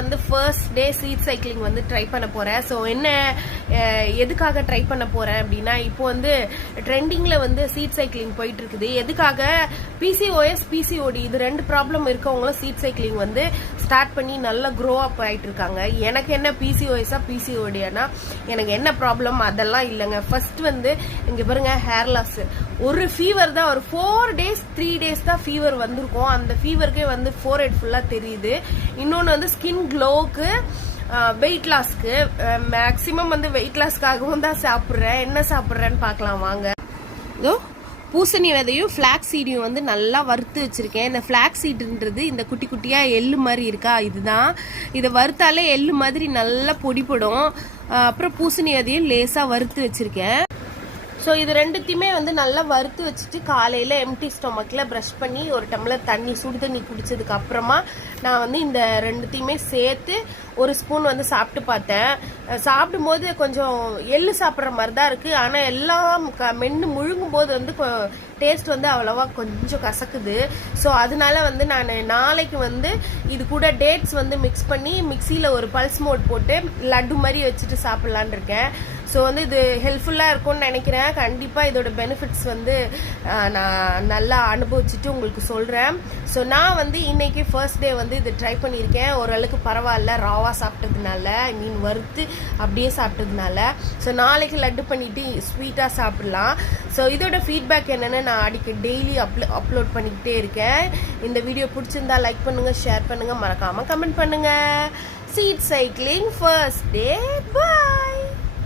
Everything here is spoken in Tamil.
வந்து ஃபர்ஸ்ட் டே சீட் சைக்கிளிங் வந்து ட்ரை பண்ண போறேன். ஸோ என்ன எதுக்காக ட்ரை பண்ண போறேன் அப்படின்னா, இப்போ வந்து ட்ரெண்டிங்ல வந்து சீட் சைக்கிளிங் போயிட்டு இருக்குது. எதுக்காக? பிசிஓஎஸ் பிசிஓடி இது 2 ப்ராப்ளம் இருக்கவங்களும் சீட் சைக்கிளிங் வந்து ஸ்டார்ட் பண்ணி நல்லா க்ரோ அப் ஆயிட்டு இருக்காங்க. எனக்கு என்ன பிசிஓஎஸ்ஸா பிசிஓடியானா எனக்கு என்ன ப்ராப்ளம் அதெல்லாம் இல்லைங்க. ஃபர்ஸ்ட் வந்து இங்க பாருங்க, ஹேர் லாஸ். ஒரு ஃபீவர் தான், ஒரு 4 days 3 days தான் ஃபீவர் வந்திருக்கும். அந்த ஃபீவருக்கே வந்து ஃபோர்ஹெட் ஃபுல்லா தெரியுது. இன்னொன்று வந்து ஸ்கின் க்ளோவுக்கு, வெயிட் லாஸ்க்கு. மேக்சிமம் வந்து வெயிட் லாஸ்க்காகவும் தான் சாப்பிட்றேன். என்ன சாப்பிட்றேன்னு பார்க்கலாம் வாங்க. இதோ பூசணி விதையும் ஃபிளாக்ஸ் சீடையும் வந்து நல்லா வறுத்து வச்சிருக்கேன். இந்த ஃபிளாக்ஸ் சீடுன்றது இந்த குட்டி குட்டியா எள்ளு மாதிரி இருக்கா, இதுதான். இதை வறுத்தாலே எள்ளு மாதிரி நல்லா பொடிப்படும். அப்புறம் பூசணி விதையும் லேசா வறுத்து வச்சிருக்கேன். ஸோ இது ரெண்டுத்தையுமே வந்து நல்லா வறுத்து வச்சுட்டு காலையில் எம்டி ஸ்டொமக்கில் ப்ரஷ் பண்ணி ஒரு டம்ளர் தண்ணி, சுடு தண்ணி குடிச்சதுக்கு அப்புறமா நான் வந்து இந்த ரெண்டுத்தையுமே சேர்த்து ஒரு ஸ்பூன் வந்து சாப்பிட்டு பார்த்தேன். சாப்பிடும்போது கொஞ்சம் எள்ளு சாப்பிட்ற மாதிரி தான் இருக்குது. ஆனால் எல்லாம் மென்று முழுங்கும் போது வந்து டேஸ்ட் வந்து அவ்வளோவா கொஞ்சம் கசக்குது. ஸோ அதனால வந்து நான் நாளைக்கு வந்து இது கூட டேட்ஸ் வந்து மிக்ஸ் பண்ணி மிக்சியில் ஒரு பல்ஸ் மோட் போட்டு லட்டு மாதிரி வச்சுட்டு சாப்பிட்லான் இருக்கேன். ஸோ வந்து இது ஹெல்ப்ஃபுல்லாக இருக்கும்னு நினைக்கிறேன். கண்டிப்பாக இதோட பெனிஃபிட்ஸ் வந்து நான் நல்லா அனுபவிச்சுட்டு உங்களுக்கு சொல்கிறேன். ஸோ நான் வந்து இன்னைக்கு ஃபர்ஸ்ட் டே வந்து இது ட்ரை பண்ணியிருக்கேன். ஓரளவுக்கு பரவாயில்ல, ராவாக சாப்பிட்டதுனால, ஐ மீன் வறுத்து அப்படியே சாப்பிட்டதுனால. ஸோ நாளைக்கு லட்டு பண்ணிவிட்டு ஸ்வீட்டாக சாப்பிட்லாம். ஸோ இதோட ஃபீட்பேக் என்னென்னு நான் அடிக்கடி டெய்லி அப்லோட் பண்ணிக்கிட்டே இருக்கேன். இந்த வீடியோ பிடிச்சிருந்தா லைக் பண்ணுங்கள், ஷேர் பண்ணுங்கள், மறக்காமல் கமெண்ட் பண்ணுங்கள். சீட் சைக்கிளிங் ஃபர்ஸ்ட் டே, பாய்.